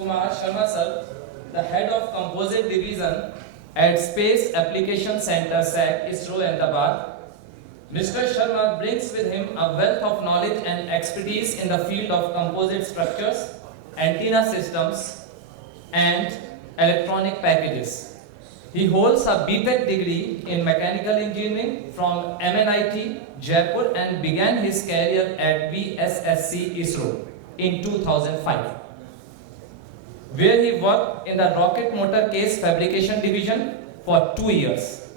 Kumar Sharma sir, the head of Composite Division at Space Application Center SAC, ISRO, Ahmedabad. Mr. Sharma brings with him a wealth of knowledge and expertise in the field of composite structures, antenna systems, and electronic packages. He holds a BTech degree in mechanical engineering from MNIT, Jaipur, and began his career at VSSC ISRO in 2005, where he worked in the rocket motor case fabrication division for 2 years.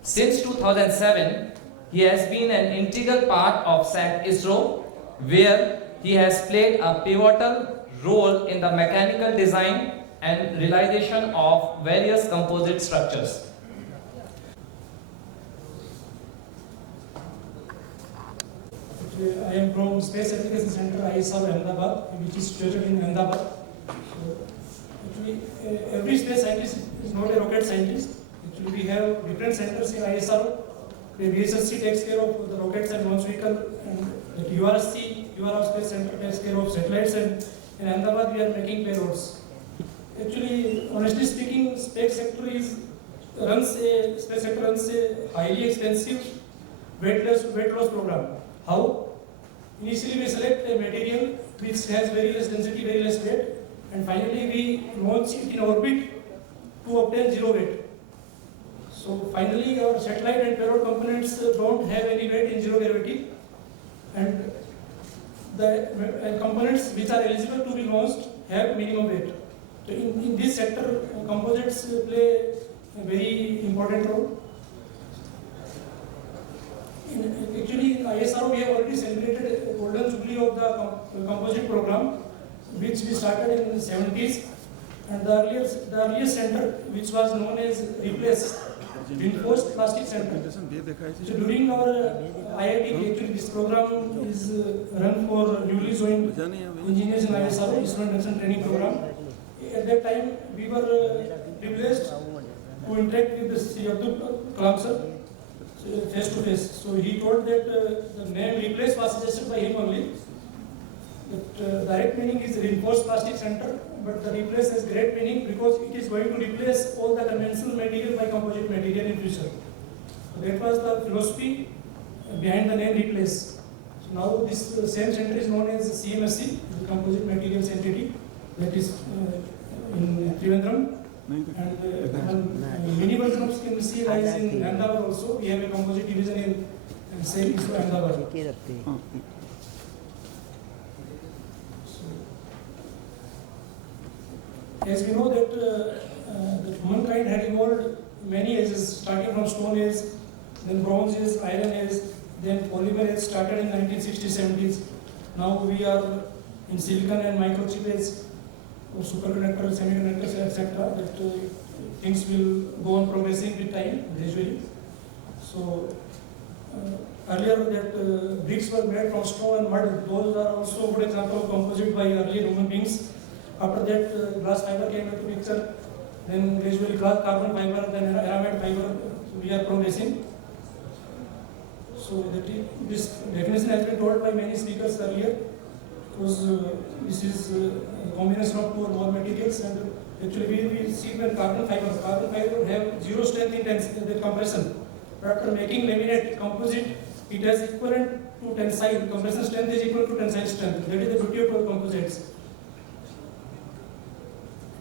Since 2007, he has been an integral part of SAC ISRO, where he has played a pivotal role in the mechanical design and realization of various composite structures. I am from Space Application Center ISRO Ahmedabad, which is situated in Ahmedabad. Actually, every space scientist is not a rocket scientist. Actually, we have different centers in ISRO. The VSSC takes care of the rockets and launch vehicle, and the URR Space Center takes care of satellites, and in Ahmedabad we are making payloads. Actually, honestly speaking, space sector runs a highly expensive weight loss program. How? Initially we select a material which has very less density, very less weight, and finally we launch it in orbit to obtain zero weight. So finally our satellite and payload components don't have any weight in zero gravity, and the components which are eligible to be launched have minimum weight. So in this sector, composites play a very important role. Actually, in ISRO we have already celebrated a golden jubilee of the composite program, which we started in the 70s, and the earliest center, which was known as REPLACE, Reinforced Plastic Center. So during our IIT, actually this program is run for newly joined engineers in ISRO, ISRO Induction Training Program. At that time, we were privileged to interact with the Sri Abdul Kalam sir face to face. So he told that the name REPLACE was suggested by him only. That direct meaning is Reinforced Plastic Center, but the REPLACE has great meaning because it is going to replace all the conventional material by composite material in future. So that was the philosophy behind the name REPLACE. So now this same center is known as CMSC, the Composite Materials Entity, that is in Trivandrum. And many version of CMSC lies in Ahmedabad also. We have a composite division in same ISRO Ahmedabad. As we know that humankind had evolved many ages, starting from Stone Age, then Bronze Age, Iron Age, then Polymer Age started in 1960s, 70s. Now we are in Silicon and Microchip Age, superconductors, semiconductors, etc. That things will go on progressing with time, gradually. So earlier that bricks were made from stone and mud. Those are also a good example of composite by earlier human beings. After that, glass fiber came into picture. Then gradually carbon fiber, then aramid fiber. We are progressing. So this definition has been told by many speakers earlier. Because this is a combination of two or more materials, and actually we see when carbon fiber have zero strength in the compression. But after making laminate composite, it has equivalent to tensile. Compression strength is equal to tensile strength. That is the beauty of our composites.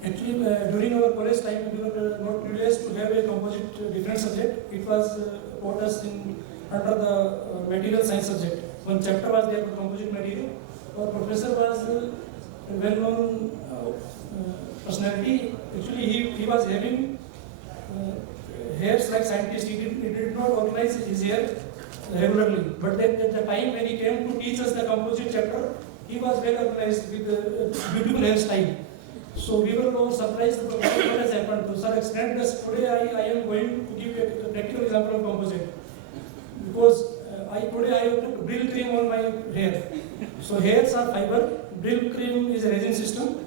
Actually, during our college time, we were not privileged to have a composite different subject. It was taught us under the material science subject. One chapter was there for composite material. Our professor was a well-known personality. Actually, he was having hairs like scientist. He did not organize his hair regularly. But at the time when he came to teach us the composite chapter, he was well organized with a beautiful hairstyle. So we were all surprised about what has happened. So sir explained this. Today I am going to give a practical example of composite. Because today I have put Brill cream on my hair. So hairs are fiber, Brill cream is a resin system.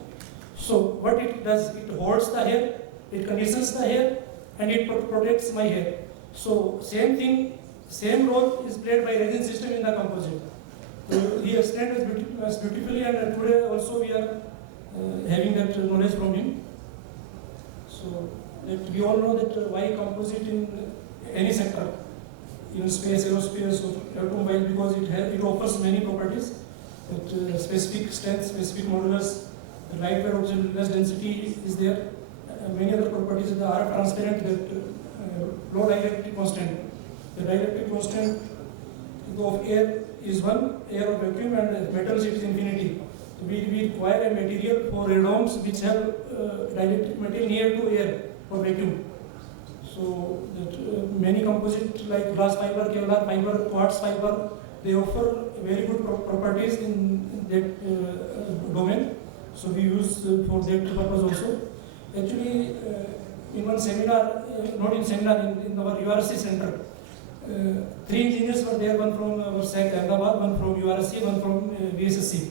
So what it does, it holds the hair, it conditions the hair, and it protects my hair. So same thing, same role is played by resin system in the composite. So he explained us beautifully, and today also we are having that knowledge we all know that why composite in any sector, in space, aerospace, or automobile, because it offers many properties, that specific strength, specific modulus, the lightweight oxygen, less density is there, many other properties that are transparent, that low dielectric constant. The dielectric constant of air is 1, air of vacuum, and metals it is infinity. So we require a material for radomes which have dielectric material near to air or vacuum. So that, many composite like glass fiber, Kevlar fiber, quartz fiber, they offer very good properties in that domain. So we use for that purpose also. Actually, in one seminar, not in seminar, in our URC center, 3 engineers were there, one from our SAC Ahmedabad, one from URC, one from VSSC,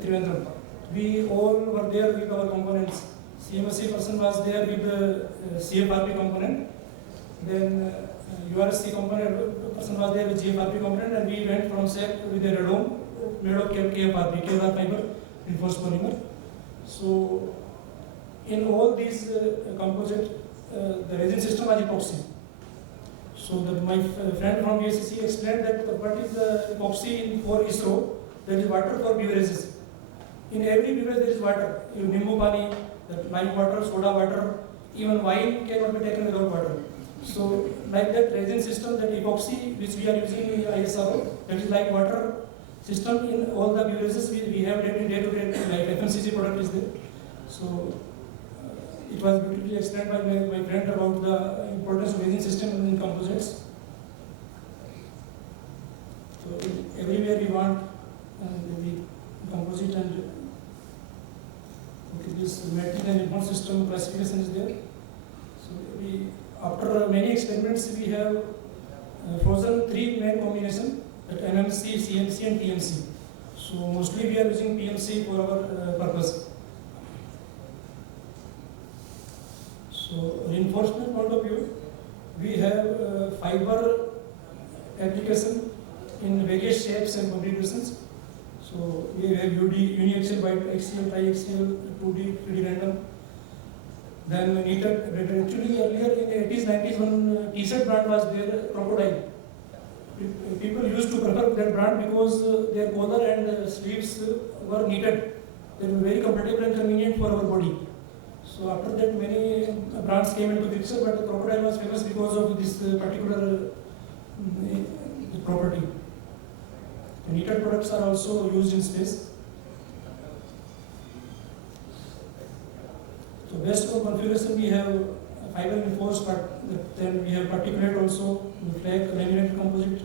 Trivandrum. We all were there with our components. CMSC person was there with the CFRP component. Then URC component person was there with GFRP component, and we went from SAC with a radome made of KFRP, Kevlar fiber reinforced polymer. So in all these composite, the resin system was epoxy. So that my friend from VSCC explained that what is the epoxy for ISRO, that is water for beverages. In every beverage there is water. You nimbu pani, that lime water, soda water, even wine cannot be taken without water. So like that resin system, that epoxy which we are using in ISRO, that is like water system in all the beverages we have in day-to-day life. FMCG product is there. So it was beautifully explained by my friend about the importance of resin system in composites. So everywhere we want the composite, and this metal and input system classification is there. So after many experiments, we have frozen 3 main combinations, that MMC, CMC and PMC. So mostly we are using PMC for our purpose. So reinforcement point of view, we have fiber application in various shapes and configurations. So we have UD, uniaxial, biaxial, triaxial, 2D, 3D random. Then knitted, actually earlier in the 80s, 90s, one T-shirt brand was there, Crocodile. People used to prefer that brand because their collar and sleeves were knitted. They were very comfortable and convenient for our body. So after that, many brands came into the picture, but the Crocodile was famous because of this particular property. The knitted products are also used in space. So based on configuration, we have fiber reinforced, but then we have particulate also, the flake, laminated composite,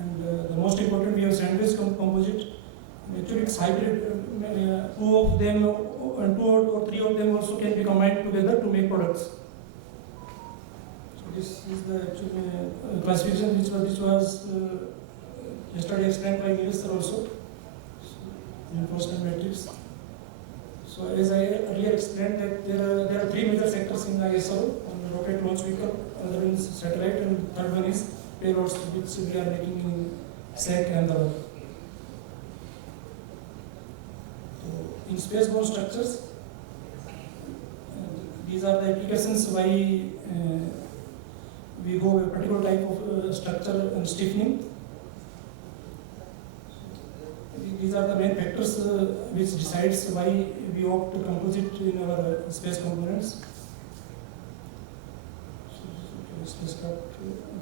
and the most important, we have sandwich composite. Actually, it's hybrid. 2 of them and 2 or 3 of them also can be combined together to make products. So this is the actual classification which was yesterday explained by Minister also. Reinforcement matrix. So as I earlier explained, that there are 3 major sectors in ISRO: rocket launch vehicle, another is satellite, and third one is payloads, which we are making in SAC and the. In space-borne structures, these are the applications why we go a particular type of structure and stiffening. These are the main factors which decides why we opt to composite in our space components.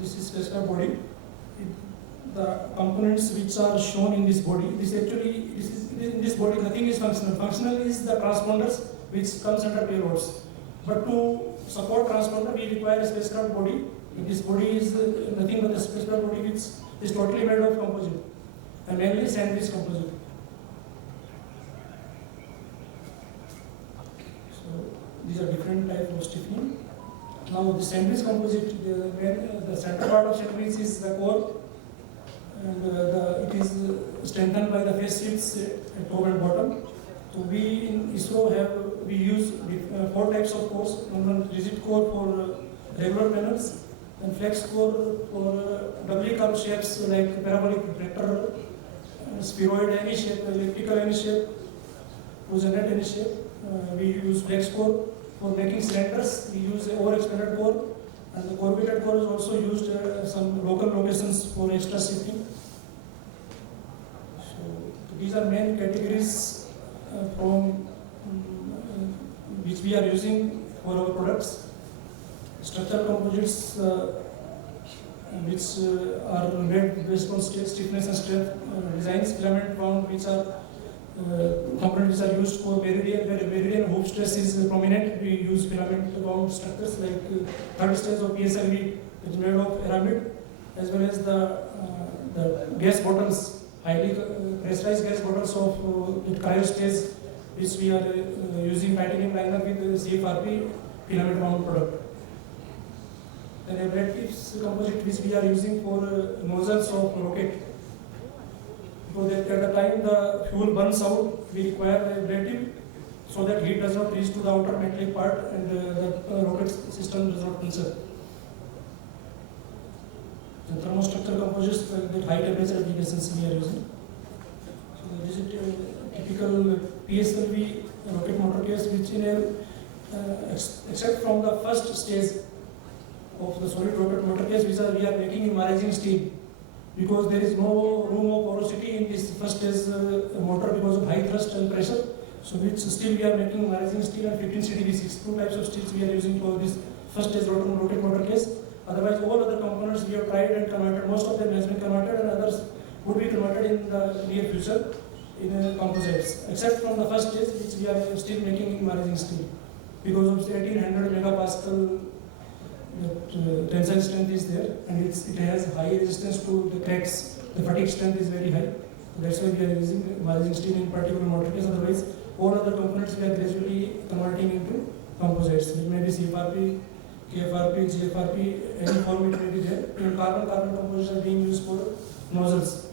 This is spacecraft body. The components which are shown in this body, in this body nothing is functional. Functional is the transponders which comes under payloads. But to support transponder, we require a spacecraft body. This body is nothing but a spacecraft body which is totally made of composite, and mainly sandwich composite. So these are different types of stiffening. Now the sandwich composite, the center part of sandwich is the core, and it is strengthened by the face sheets at top and bottom. So we in ISRO we use 4 types of cores. One rigid core for regular panels, and flex core for doubly curved shapes like parabolic reflector, spheroid any shape, elliptical any shape, rosenet any shape. We use flex core For making cylinders, we use a over-expanded core, and the corrugated core is also used some local locations for extra safety. So these are main categories from which we are using for our products. Structural composites which are made based on stiffness and strength designs, filament wound which are components are used for meridian, where meridian hoop stress is prominent. We use filament wound structures like third stage of PSLV, which is made of aramid, as well as the gas bottles, highly pressurized gas bottles of the cryo stage, which we are using titanium liner with CFRP filament wound product. Then abrasives composite which we are using for nozzles of rocket. Because at the time the fuel burns out, we require ablative so that heat does not reach to the outer metallic part and the rocket system does not consume. The thermostructural composites that high temperature applications we are using. So this is a typical PSLV rocket motor case which in a except from the first stage of the solid rocket motor case which we are making in maritime steel, because there is no room of porosity in this first stage motor because of high thrust and pressure. So which still we are making maritime steel and 15 CDV6, two types of steels we are using for this first stage rocket motor case. Otherwise all other components we have tried and converted, most of them has been converted and others would be converted in the near future in composites, except from the first stage which we are still making in maritime steel. Because of 1800 megapascal tensile strength is there, and it has high resistance to the cracks. The fatigue strength is very high. So that's why we are using maritime steel in particular motor case. Otherwise, all other components we are gradually converting into composites. It may be CFRP, KFRP, GFRP, any form it may be there. And carbon composites are being used for nozzles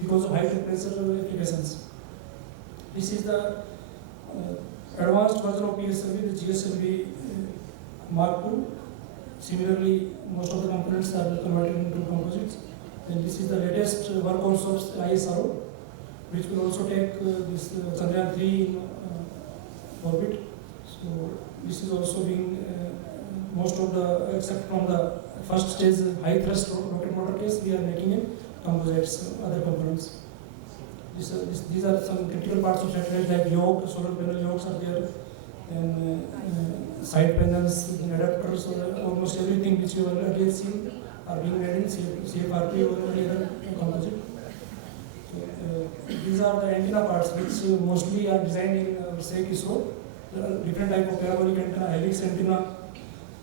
because of high temperature applications. This is the advanced version of PSLV, the GSLV Mark II. Similarly, most of the components are converted into composites. Then this is the latest workhorse of ISRO, which will also take this Chandrayaan 3 in orbit. So this is also being most of the, except from the first stage high thrust rocket motor case, we are making in composites, other components. These are some critical parts of satellite like yoke, solar panel yokes are there, then side panels, adapters, almost everything which you have already seen are being made in CFRP or any other composite. These are the antenna parts which mostly are designed in ISRO. There are different type of parabolic antenna, helix antenna,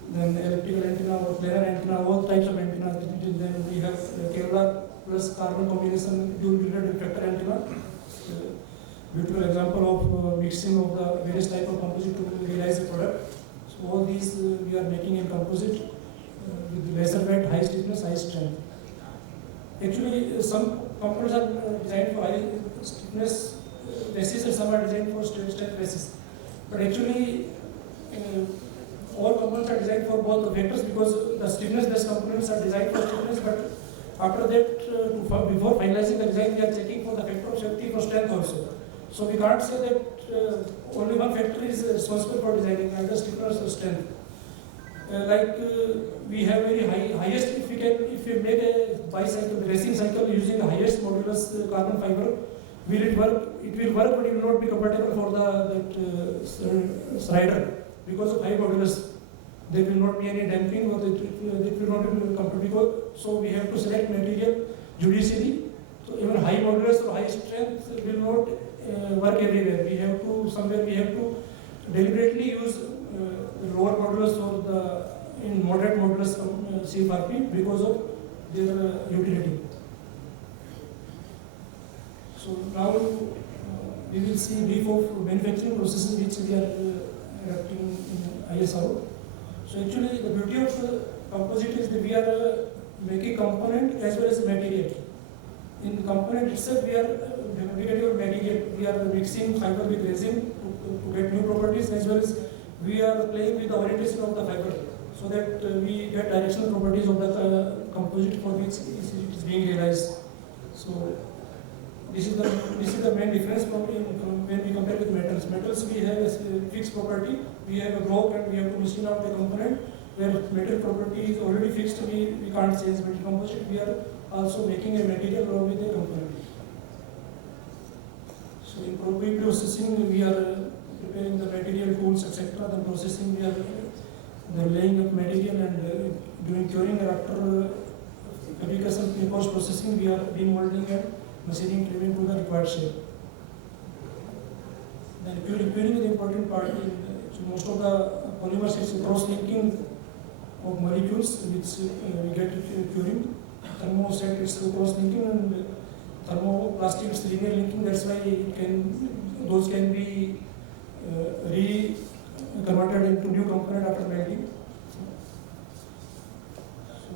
then elliptical antenna or planar antenna, all types of antenna. Then we have Kevlar plus carbon combination dual graded reflector antenna. Beautiful example of mixing of the various type of composite to realize the product. So all these we are making in composite with lesser weight, high stiffness, high strength. Actually, some components are designed for high stiffness basis and some are designed for strength basis. But actually, all components are designed for both the vectors, because the stiffness-based components are designed for stiffness, but after that, before finalizing the design, we are checking for the factor of safety for strength also. So we can't say that only one factor is responsible for designing, either stiffness or strength. We have very highest, if we make a bicycle, racing cycle using the highest modulus carbon fiber, will it work? It will work, but it will not be compatible for the rider because of high modulus. There will not be any damping, or it will not be compatible. So we have to select material judiciously. So even high modulus or high strength will not work everywhere. We have to deliberately use lower modulus or the in moderate modulus CFRP because of their utility. So now we will see brief of manufacturing processes which we are adapting in ISRO. So actually the beauty of composite is that we are making component as well as material. In the component itself we are fabricating material. We are mixing fiber with resin to get new properties, as well as we are playing with the orientation of the fiber so that we get directional properties of the composite for which it is being realized. So this is the main difference from when we compare with metals. Metals we have a fixed property, we have a block and we have to machine out a component where metal property is already fixed, we can't change metal composite. We are also making a material along with a component. So in processing, we are preparing the material tools, etc. Then processing, we are the laying of material and doing curing. After fabrication, post processing, we are demolding and machining, trimming to the required shape. Then curing is the important part. So most of the polymers is cross-linking of molecules which we get curing. Thermoset is cross-linking and thermoplastic is linear linking. That's why those can be converted into new component after melting. So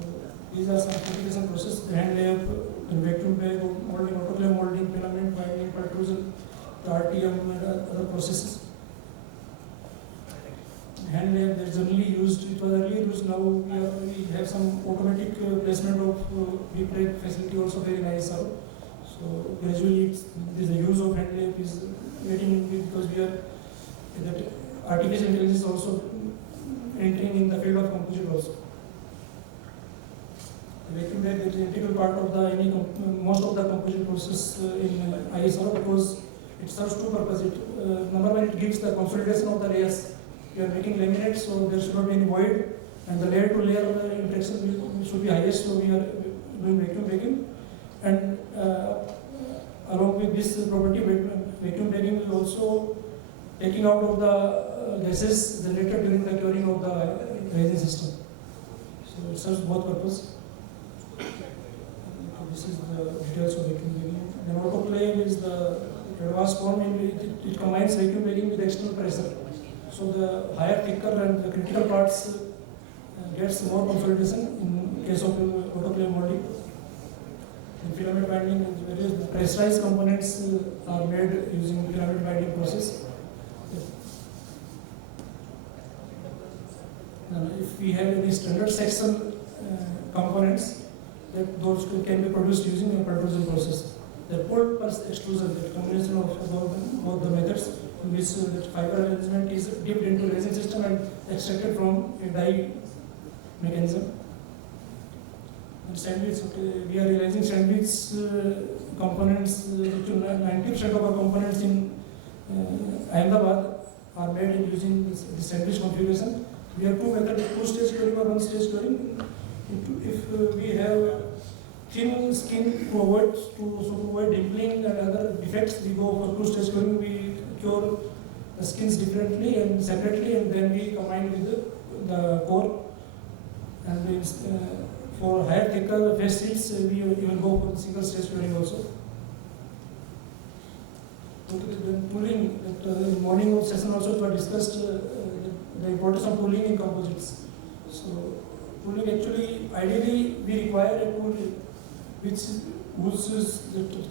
these are some fabrication process: hand layup, vacuum bag, molding, autoclave molding, filament binding, pultrusion, the RTM and other processes. Hand layup that is generally used, it was earlier used, now we have some automatic placement of deep plate facility also very nice. So gradually the use of hand layup is getting because we are that artificial intelligence is also entering in the field of composite also. The vacuum bag is an integral part of most of the composite process in ISRO because it serves two purposes. Number one, it gives the consolidation of the layers. We are making laminates, so there should not be any void, and the layer to layer interaction should be highest, so we are doing vacuum bagging. And along with this property, vacuum bagging is also taking out of the gases generated during the curing of the resin system. So it serves both purposes. This is the details of vacuum bagging. Then autoclave is the advanced form in which it combines vacuum bagging with external pressure. So the higher, thicker and the critical parts gets more consolidation in case of autoclave molding. In filament binding, various pressurized components are made using filament binding process. Now, if we have any standard section components, that those can be produced using a pultrusion process. The pull plus extrusion, the combination of both the methods, in which the fiber arrangement is dipped into resin system and extracted from a die mechanism. And sandwich, we are realizing sandwich components, 90% of our components in Ahmedabad are made in using this sandwich configuration. We have two methods, two-stage curing or one-stage curing. If we have thin skin to avoid dimpling and other defects, we go for two-stage curing. We cure the skins differently and separately, and then we combine with the core. And for higher, thicker face sheets, we even go for the single-stage curing also. Tooling, in the morning session also we discussed the importance of tooling in composites. So tooling actually, ideally we require a tool whose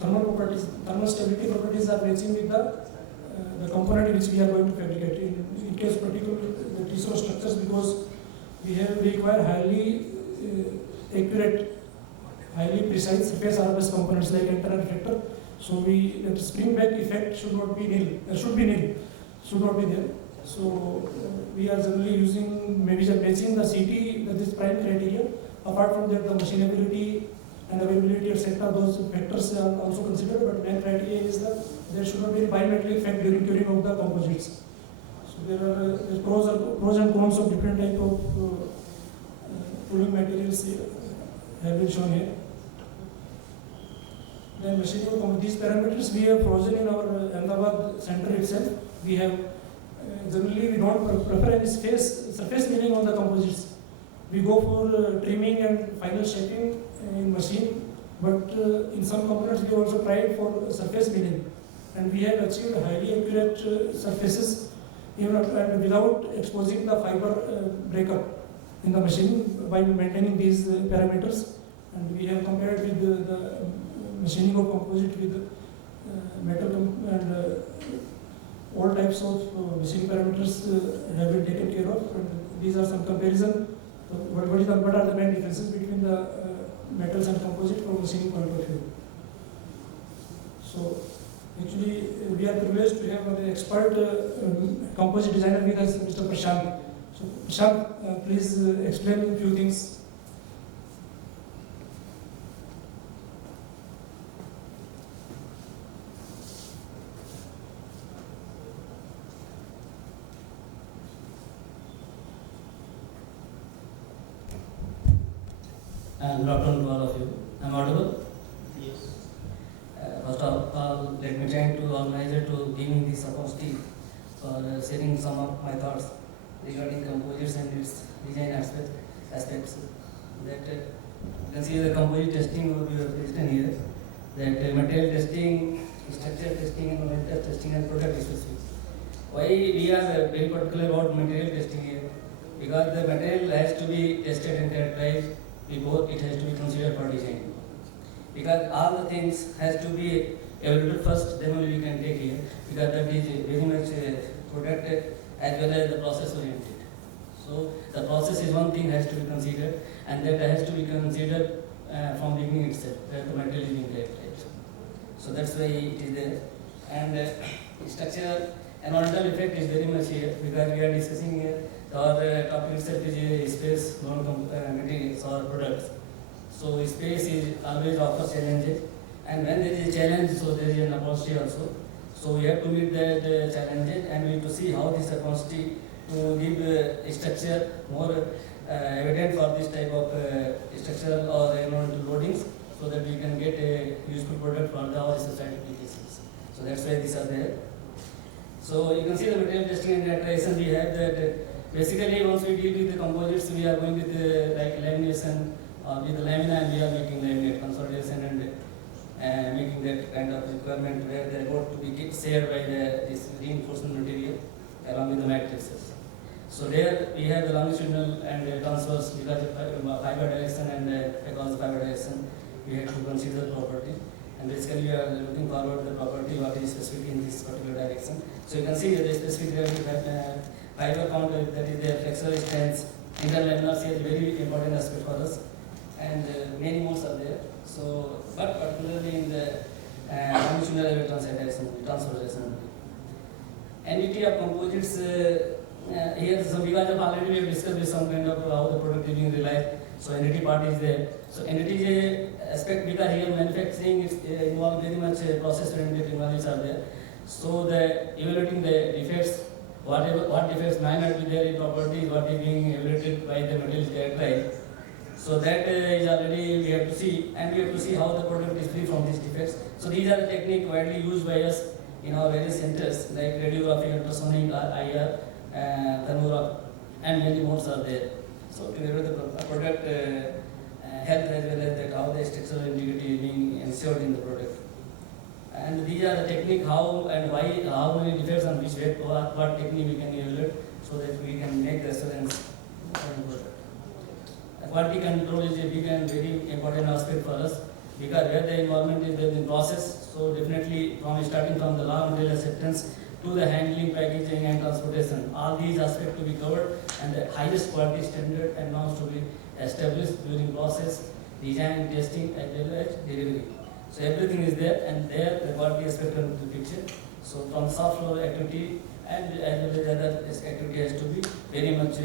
thermal properties, thermal stability properties are matching with the component which we are going to fabricate. In case particularly the tissue structures, because we require highly accurate, highly precise surface RFS components like antenna reflector. So that spring back effect should not be nil. Should not be there. So we are generally using maybe matching the CT, that is prime criteria. Apart from that, the machinability and availability, etc., those factors are also considered. But main criteria is that there should not be a bimetallic effect during curing of the composites. So there are pros and cons of different type of tooling materials have been shown here. Then machining of these parameters we have frozen in our Ahmedabad center itself. We have generally we don't prefer any surface milling on the composites. We go for trimming and final shaping in machine, but in some components we also tried for surface milling, and we have achieved highly accurate surfaces even and without exposing the fiber breakup in the machine by maintaining these parameters. And we have compared with the machining of composite with metal and all types of machining parameters have been taken care of. And these are some comparison. What are the main differences between the metals and composite from machining point of view? So Actually, we are privileged to have an expert composite designer with us, Mr. Prashant. So, Prashant, please explain a few things. And good afternoon to all of you. I'm audible? Yes. First of all, let me thank to organizer to give me this opportunity for sharing some of my thoughts regarding composites and its design aspects. That you can see the composite testing will be written here. That material testing, structure testing, environmental testing, and product specifics. Why we are very particular about material testing here? Because the material has to be tested and characterized before it has to be considered for design. Because all the things has to be evaluated first, then only we can take here. Because that is very much protected as well as the process oriented. So the process is one thing has to be considered, and that has to be considered from beginning itself, where the material is being characterized. So that's why it is there. And structural environmental effect is very much here, because we are discussing here, our topic itself is space, non-materials or products. So space is always offers challenges, and when there is a challenge, so there is an opportunity also. So we have to meet that challenges, and we have to see how this opportunity to give structure more evident for this type of structural or environmental loadings, so that we can get a useful product for our society applications. So that's why these are there. So you can see the material testing and characterization. We have that basically once we deal with the composites, we are going with like lamination. With the lamina, and we are making laminate consolidation and making that kind of requirement where they are going to be shared by this reinforcement material along with the matrices. So there we have the longitudinal and transverse, because of fiber direction and across the fiber direction, we have to consider the property. And basically we are looking forward to the property what is specific in this particular direction. So you can see the specific fiber count, that is the flexural strength, internal inertia is very important aspect for us. And many more are there. So, but particularly in the longitudinal transversation. Entity of composites here. So because of already we have discussed with some kind of how the product is being realized. So entity part is there. So entity is a aspect, because here manufacturing is involved very much process oriented technologies are there. So the evaluating the defects, what defects might be there in properties, what is being evaluated by the materials characterized. So that is already we have to see, and we have to see how the product is free from these defects. So these are the techniques widely used by us in our various centers like radiography, ultrasonic, IR, thermography, and many more are there. So to evaluate the product health as well as that how the structural integrity is being ensured in the product. And these are the technique how and why, how many defects on which way, what technique we can evaluate, so that we can make the assurance on the product. Quality control is a big and very important aspect for us, because where the environment is there in process, so definitely from starting from the raw material acceptance to the handling, packaging and transportation, all these aspects to be covered, and the highest quality standard and norms to be established during process, design, testing as well as delivery. So everything is there, and there the quality aspect of the picture. So from soft floor activity and as well as other activity has to be very much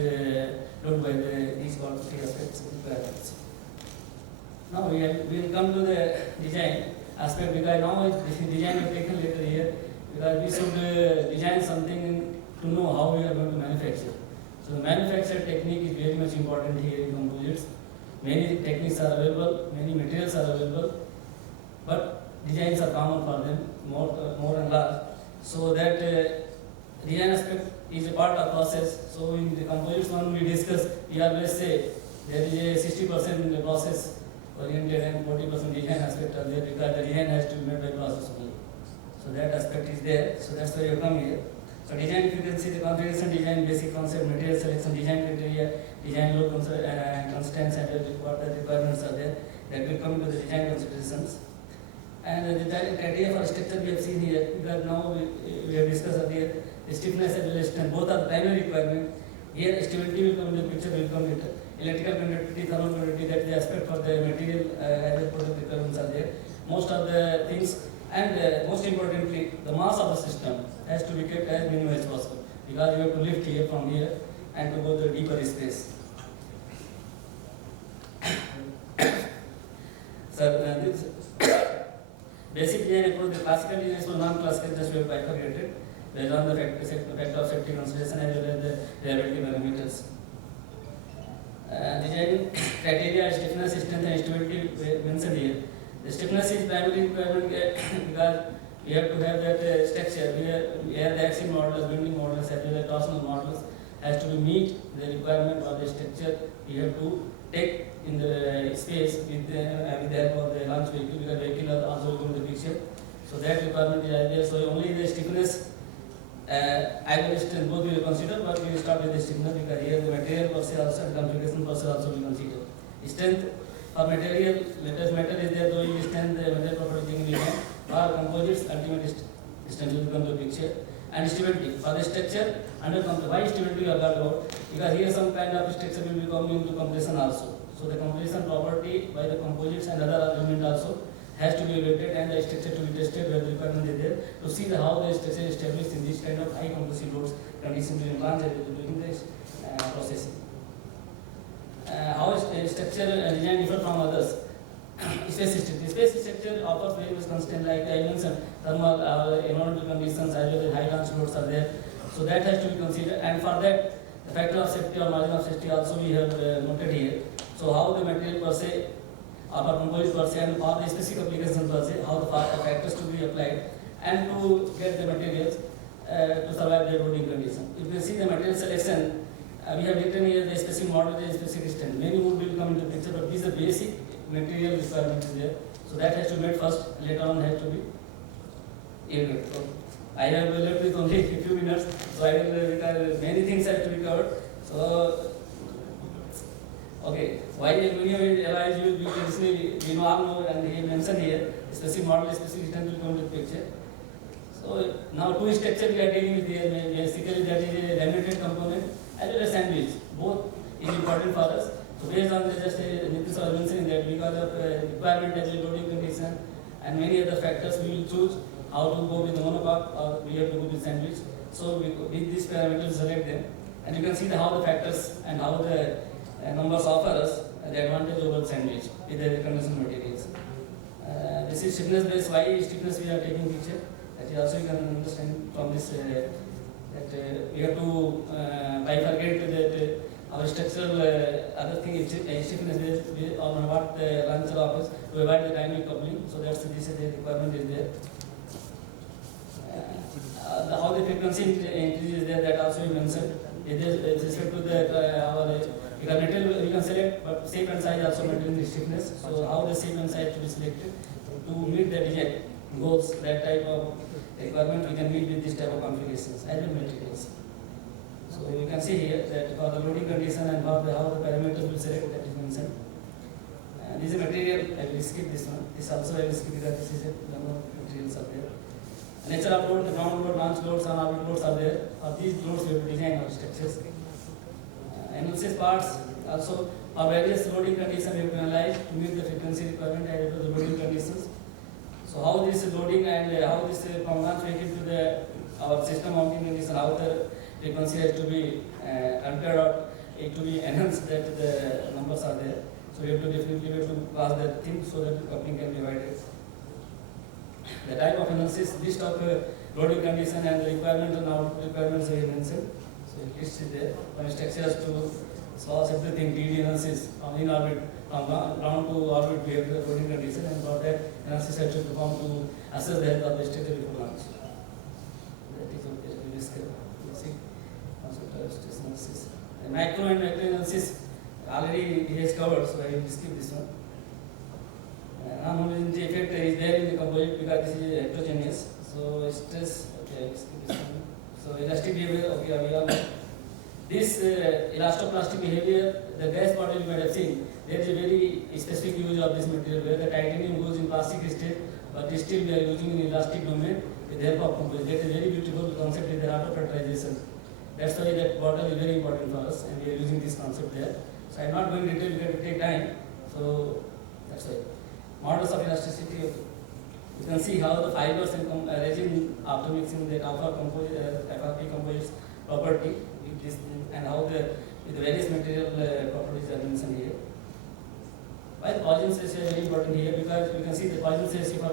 looked by these quality aspects requirements. Now we will come to the design aspect, because now design is taken later here, because we should design something to know how we are going to manufacture. So the manufacture technique is very much important here in composites. Many techniques are available, many materials are available, but designs are common for them, more and large. So that design aspect is a part of process. So in the composites one we discuss, we always say there is a 60% in the process oriented and 40% design aspect are there, because the design has to be made by process only. So that aspect is there. So that's why you come here. So design, if you can see the configuration design, basic concept, material selection, design criteria, design load constraints, and what the requirements are there. That will come to the design considerations. And the criteria for structure we have seen here, because now we have discussed earlier, the stiffness and resistance, both are the primary requirement. Here stability will come in the picture, will come later. Electrical conductivity, thermal conductivity, that is the aspect for the material as the product requirements are there. Most of the things And most importantly, the mass of the system has to be kept as minimal as possible, because you have to lift here from here and to go to deeper space. So this basic design approach, the classical design is non-classical, just we have bifurcated based on the factor of safety consideration as well as the reliability parameters. Design criteria, stiffness, strength and stability mentioned here. The stiffness is primarily requirement because we have to have that structure where the axial modulus, bending modulus as well as torsional modulus has to be meet the requirement of the structure. We have to take in the space with the help of the launch vehicle, because vehicle are also going to the picture. So that requirement is there. So only the stiffness, angular strength both we will consider, but we will start with the stiffness because here the material per se also and configuration per se also we consider. Strength for material, latest metal is there, though you strength the material property thing we can. For composites, ultimate strength will come to the picture. And stability for the structure under compression. Why stability we are talking about? Because here some kind of structure will be coming into compression also. So the compression property by the composites and other element also has to be evaluated and the structure to be tested where the requirement is there to see how the structure is established in this kind of high compressive loads condition during launch and during this processing. How is structure design different from others? Space system. The space structure offers various constraints like I mentioned, thermal, environmental conditions as well as high launch loads are there. So that has to be considered, and for that the factor of safety or margin of safety also we have noted here. So how the material per se, or for composite per se, and for the specific applications per se, how the factors to be applied and to get the materials to survive the loading condition. If you see the material selection, we have written here the specific model, the specific strength. Many would will come into picture, but these are basic material requirements there. So that has to be made first, later on has to be evaluated. So I have left with only a few minutes, so I will many things have to be covered. So okay, why aluminum alloys used? Because we know and he mentioned here specific model, specific strength will come to the picture. So now two structure we are dealing with here. Basically that is a laminated component as well as sandwich. Both is important for us. So based on the just Nitin was mentioning that because of requirement as a loading condition and many other factors, we will choose how to go with the monocoque or we have to go with sandwich. So with these parameters select them, and you can see how the factors and how the numbers offer us the advantage over sandwich with the conventional materials. This is stiffness based. Why stiffness we are taking picture? That also you can understand from this that we have to bifurcate that our structural other thing is stiffness based on what the launcher offers to avoid the dynamic coupling. So that's this is the requirement is there. How the frequency increases there, that also you mentioned. It is with respect to the our material we can select, but shape and size also maintain the stiffness. So how the shape and size to be selected to meet the design goals, that type of requirement we can meet with this type of configurations as well materials. So you can see here that for the loading condition and how the parameters will select, that is mentioned. This is a material, I will skip this one. This also I will skip because this is a number of materials are there. Nature of load, the ground load, launch loads and orbit loads are there. Of these loads we have to design our structures. Analysis parts also for various loading conditions we have to analyze to meet the frequency requirement as well as the loading conditions. So how this loading and how this from launch vehicle to the our system mounting condition, how the frequency has to be altered or it to be enhanced, that the numbers are there. So we have to definitely pass that thing so that the coupling can be avoided. The type of analysis, list of loading condition and the requirement and output requirements we mentioned. So list is there. From structures to source, everything, DD analysis from in orbit, from ground to orbit we have the loading condition, and for that analysis has to perform to assess the health of the structure before launch. That is what we discussed. Basic concept of stress analysis. The macro and macro analysis already he has covered, so I will skip this one. Non-homogeneity effect is there in the composite because this is heterogeneous. So stress, okay, I will skip this one. So elastic behavior, okay, we all know. This elastoplastic behavior, the gas bottle you might have seen, there is a very specific use of this material where the titanium goes in plastic state, but still we are using an elastic domain with the help of composite. That is very beautiful concept is the autofiltration. That's why that bottle is very important for us, and we are using this concept there. So I am not going to detail because it will take time. So that's why. Models of elasticity. You can see how the fibers and resin after mixing the FRP composites property with this, and how the various material properties are mentioned here. Why Poisson's ratio is very important here, because you can see the Poisson's ratio for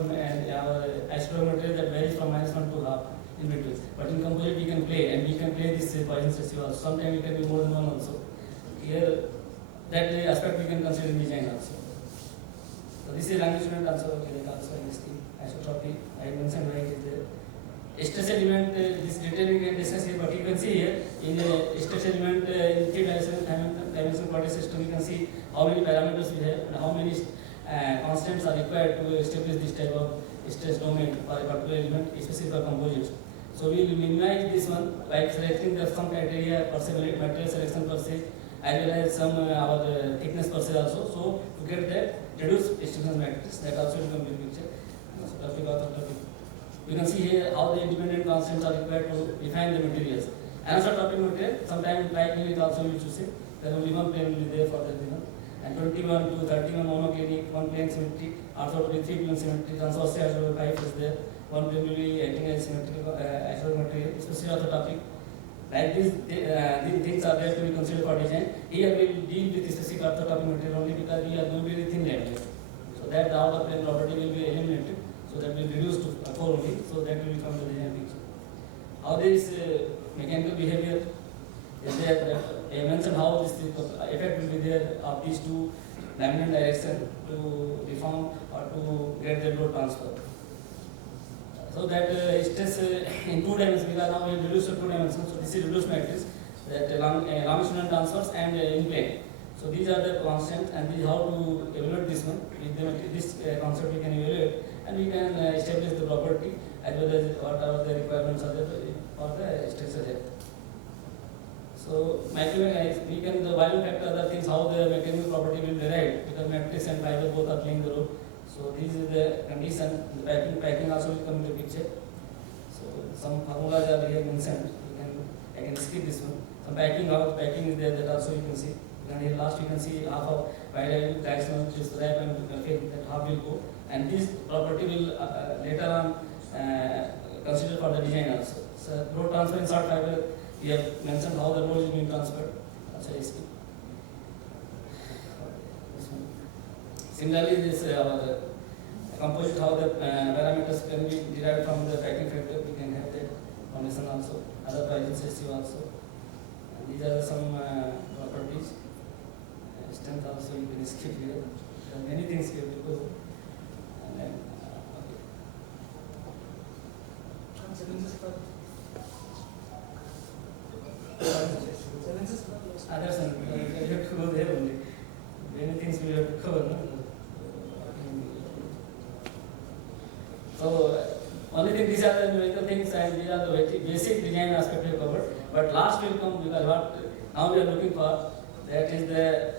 isotopic material that varies from -1 to half in between. But in composite we can play, and we can play this Poisson's ratio also. Sometimes it can be more than 1 also. Here, that aspect we can consider in design also. So this is language student also, also in this thing. Isotropy, I mentioned why it is there. Stress element, this detail we can discuss here, but you can see here in the stress element in 3-dimensional coordinate system, you can see how many parameters we have and how many constants are required to establish this type of stress domain for a particular element, especially for composites. So we will minimize this one by selecting some criteria per se, material selection per se, as well as some our thickness per se also. So to get that reduced stress matrix, that also will come in picture. Topic. You can see here how the independent constants are required to define the materials. Another topic material, sometimes tri-plane is also used to say, there only one plane will be there for that reason. And 21 to 31 monoclinic, one plane symmetry, orthogonal 3 plane symmetry, transverse orthogonal 5 is there, one plane will be acting as symmetrical isotopic material, especially on the topic. Like these things are there to be considered for design. Here we will deal with specific orthotopic material only because we are going very thin layer. So that the outer plane property will be eliminated. So that will reduce to 4 only, so that will become the design picture. How this mechanical behavior is there, I mentioned how this effect will be there of these two diamond direction to deform or to get the load transfer. So that stress in 2 dimensions, because now we have reduced to 2 dimensions, so this is reduced matrix, that longitudinal transfers and in plane. So these are the constants, and this is how to evaluate this one. With this concept we can evaluate, and we can establish the property as well as what are the requirements are there for the structure there. So we can the value factor other things how the mechanical property will derive, because matrix and fiber both are playing the role. So this is the condition. The packing also will come into picture. So some formulas are here mentioned. I can skip this one. Some packing is there, that also you can see. And here last you can see half of wide diagonal which is wrap and that half will go. And this property will later on considered for the design also. So load transfer in short fiber, we have mentioned how the load is being transferred. Similarly, this composite, how the parameters can be derived from the packing factor, we can have that formation also, other Poisson's ratio also. And these are some properties. Strength also you can skip here. There are many things here to go. And then, others, you have to go there only. Many things we have to cover. No? So, only thing, these are the numerical things, and these are the basic design aspect we have covered. But last will come, because what now we are looking for, that is the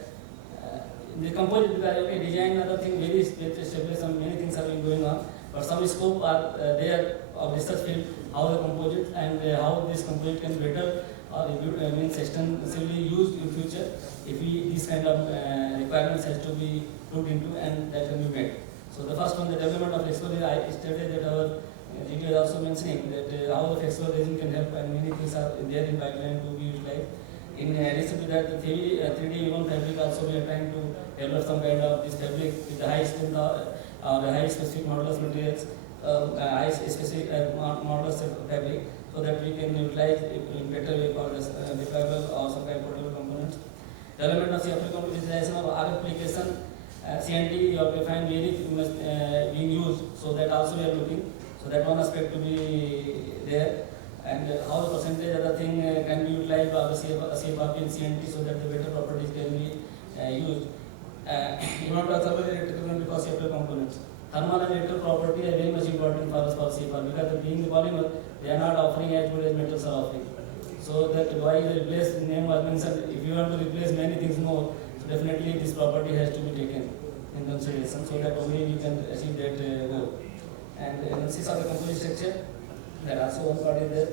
composite, because okay, design other thing very established, some many things have been going on, but some scope are there of research field, how the composite and how this composite can better or means extensively used in future if this kind of requirements has to be looked into and that can be met. So the first one, the development of flexible resin, I stated that our GT is also mentioning that how the flexible resin can help, and many things are there in pipeline to be utilized. In addition to that, the 3D woven fabric also we are trying to develop some kind of this fabric with the high strength or the high specific modulus materials, high specific modulus fabric, so that we can utilize in better way for this deployable or some kind of portable components. Development of CFL computerization of our application, CNT you have to find very being used, so that also we are looking. So that one aspect to be there. And how the percentage of the thing can be utilized by the CFRP and CNT, so that the better properties can be used. You want to observe the electrical because CFL components. Thermal and electrical property are very much important for us for CFR, because being the polymer, they are not offering as good as metals are offering. So that why the replace name was mentioned, if you want to replace many things more, so definitely this property has to be taken in consideration, so that only we can achieve that goal. And analysis of the composite structure, that also one part is there.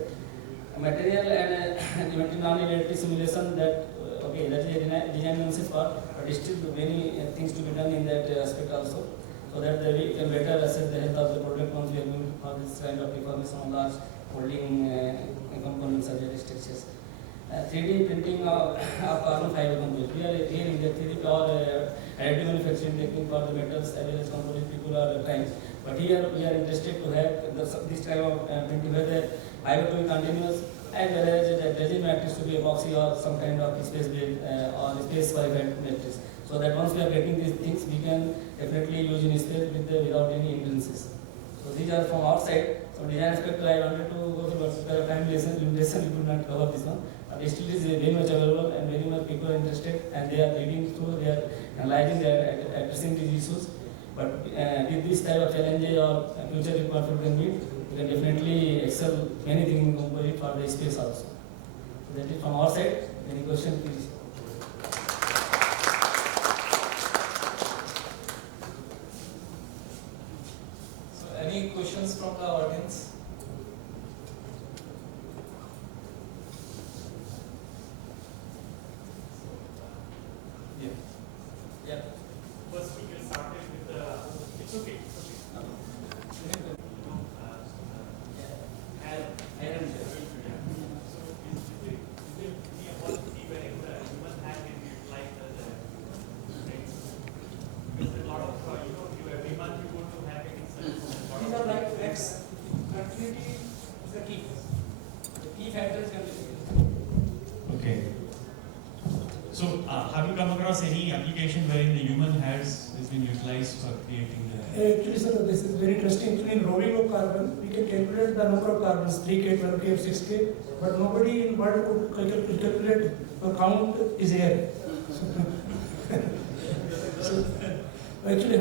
Material and non-electric simulation, that okay, that is a design analysis part, but still many things to be done in that aspect also. so that we can better assess the health of the product once we are going for this kind of deformation on large holding components such as structures. 3D printing of carbon fiber components. We are here in the 3D or additive manufacturing technique for the metals as well as components people are trying. But here we are interested to have this type of printing where the fiber to be continuous as well as the resin matrix to be epoxy or some kind of space-based or space-qualified matrix. So that once we are getting these things, we can definitely use in space without any hindrances. So these are from our side. So design aspect I wanted to go through, but because of time limitation, we could not cover this one. But still is very much available and very much people are interested and they are reading through, they are analyzing, they are addressing these issues. But with this type of challenges or future requirement we can meet, we can definitely excel anything in composite for the space also. So that is from our side. Any question, please? So any questions from the audience? Yeah. First, we can start it with the. It's okay. It's okay. Iron So, is it the opportunity where human hand can be utilized as a right? Because a lot of every month you go to have it in such. These are like facts. Continuity is the key. The key factor is continuity. Okay. So, have you come across any application wherein the human has been utilized for creating the? Actually, sir, this is very interesting. Actually, in roving of carbon, we can calculate the number of carbons, 3K, 12K, 6K, but nobody in world could calculate or count is air. So, actually,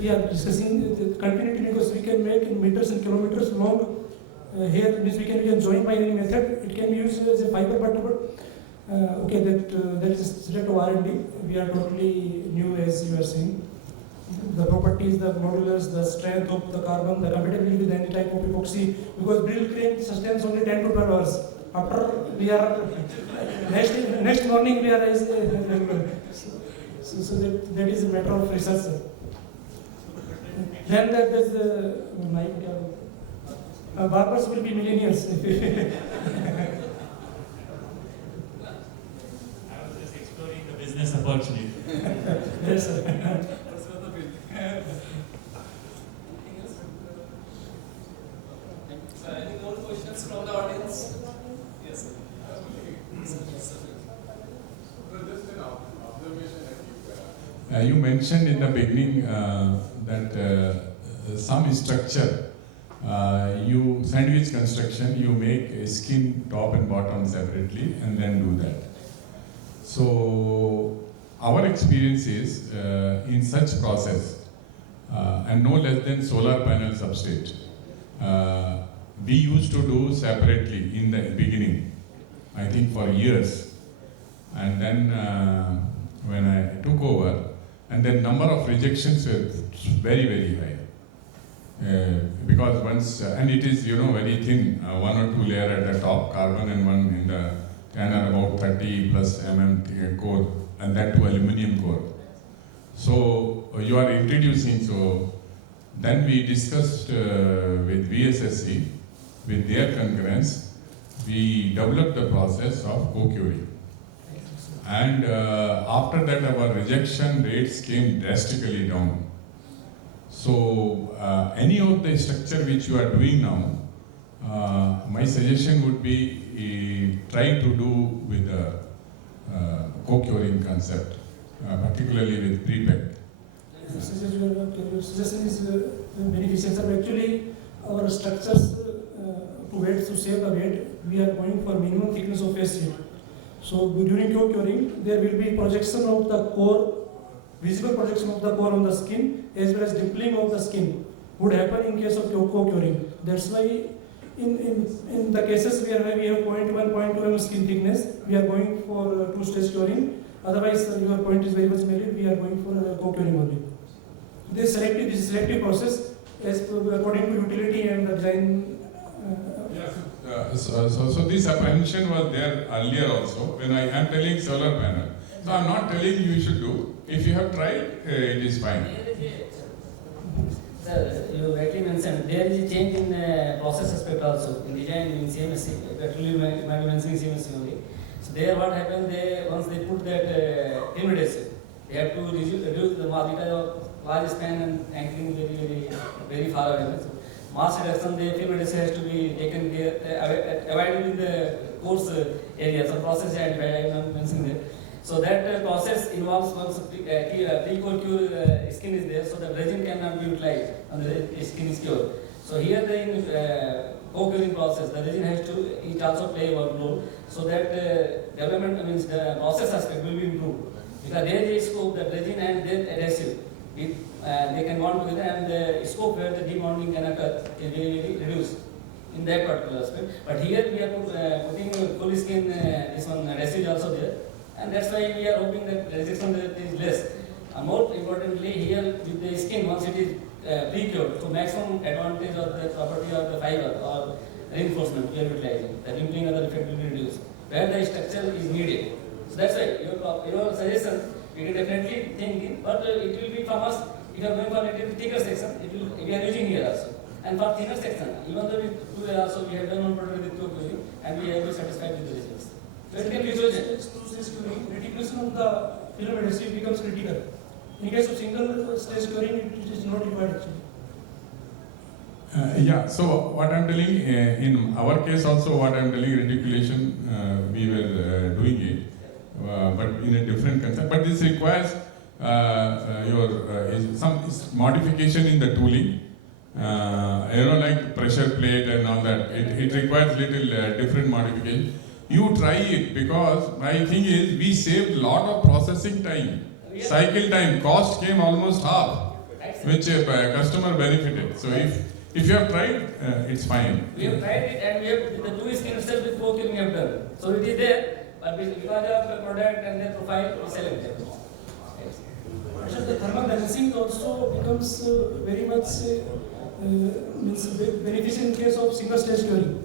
we are discussing the continuity because we can make in meters and kilometers long. Here, means we can join by any method. It can be used as a fiber, but okay, that is a subject of R&D. We are totally new, as you are saying. The properties, the modulus, the strength of the carbon, the compatibility with any type of epoxy, because brittle crane sustains only 10 to 12 hours. After we are, next morning we are, so that is a matter of research. Sir. Then there is barbers will be millionaires. I was just exploring the business opportunity. Yes, sir. So any more questions from the audience? Yes, sir. You mentioned in the beginning that some structure, you sandwich construction, you make a skin top and bottom separately and then do that. So our experience is in such process and no less than solar panel substrate. We used to do separately in the beginning, I think for years. And then when I took over, and then number of rejections were very, very high. Because once, and it is, very thin, 1 or 2 layer at the top, carbon, and one in the, and about 30 plus core, and that to aluminum core. So you are introducing, so then we discussed with VSSC, with their concurrence, we developed the process of co-curing. And after that, our rejection rates came drastically down. So any of the structure which you are doing now, my suggestion would be try to do with the co-curing concept, particularly with pre-packed. Suggestion is beneficial. So actually, our structures to save the weight, we are going for minimum thickness of face sheet. So during co-curing, there will be projection of the core, visible projection of the core on the skin, as well as dimpling of the skin would happen in case of co-curing. That's why in the cases where we have 0.1, 0.2 mm skin thickness, we are going for two-stage curing. Otherwise, your point is very much valid. We are going for co-curing only. This is selective process as according to utility and the design. So this apprehension was there earlier also when I am telling solar panel. So I am not telling you should do. If you have tried, it is fine. Sir, you rightly mentioned there is a change in process aspect also in design in CMSC. Actually, you might be mentioning CMSC only. So there, what happened? They once they put that film adhesive, they have to reduce the mass because of large span and anchoring very far away. So mass reduction, the film adhesive has to be taken there, avoided in the course area. So process and I am mentioning there. So that process involves once pre-core cure skin is there, so the resin cannot be utilized and the skin is cured. So here the in co-curing process, the resin has to it also play a role, so that development means the process aspect will be improved. Because there is a scope that resin and then adhesive, they can bond together, and the scope where the debonding can occur is very reduced in that particular aspect. But here we are putting full skin, this one adhesive also there. And that's why we are hoping that resistance is less. More importantly, here with the skin, once it is pre-cured, so maximum advantage of the property of the fiber or reinforcement we are utilizing. The wrinkling other effect will be reduced, where the structure is needed. So that's why your suggestion, we can definitely think in, but it will be from us, if you are going for a little thicker section, we are using here also. And for thinner section, even though we also we have done one product with co-curing, and we have been satisfied with the results. So it can be chosen. Reticulation of the film adhesive becomes critical. In case of single stage curing, it is not required actually. Yeah, so what I'm telling, in our case also what I'm telling, reticulation, we were doing it, but in a different concept. But this requires some modification in the tooling, like pressure plate and all that. It requires little different modification. You try it, because my thing is we saved lot of processing time, cycle time, cost came almost half, which customer benefited. So if you have tried, it's fine. We have tried it, and we have the two skin itself with co-curing we have done. So it is there, but because of the product and the profile, we sell it. Actually, the thermal balancing also becomes very much means beneficial in case of single stage curing.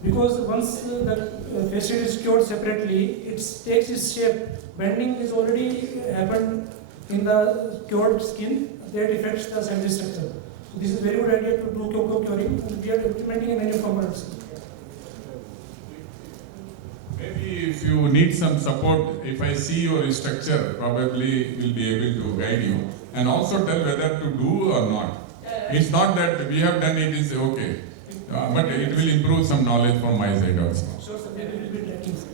Because once the facet is cured separately, it takes its shape. Bending is already happened in the cured skin, that affects the assembly structure. So this is very good idea to do co-curing, and we are implementing in many components. Maybe if you need some support, if I see your structure, probably will be able to guide you and also tell whether to do or not. It's not that we have done it is okay, but it will improve some knowledge from my side also. Sure, sir, there will be tracking. So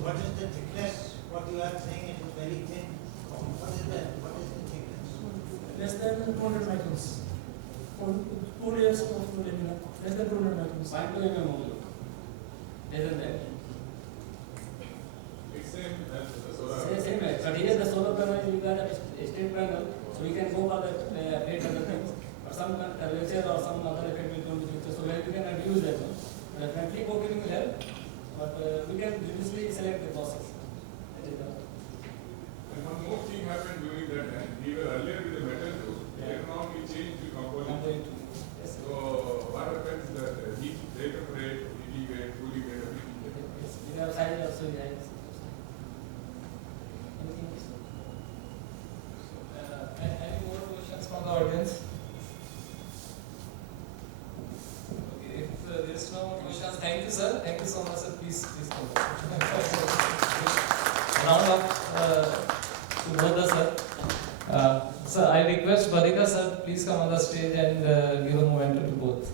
what is the thickness? What you are saying is very thin. What is that? What is the thickness? Less than 200 microns. 2 layers of lamina. Less than 200 microns. 1 to mm only. Less than that. It's same as the solar. Same, but here the solar panel, we got a straight panel, so we can go for the plate other things. But some curvature or some other effect will come to picture, so we can reduce that one. Definitely co-curing will help, but we can judiciously select the process. That is the. And one more thing happened during that time. We were earlier with the metal tube. Later on we changed to composite. Yes, So what happens that heat rate of rate, heating rate, cooling rate, everything. yes. We have size also, yes. Anything else? Any more questions from the audience? Okay, if there is no more questions, thank you, sir. Thank you so much, sir. Please come. Round of to both the sir. Sir, I request Badika sir, please come on the stage and give a moment to both.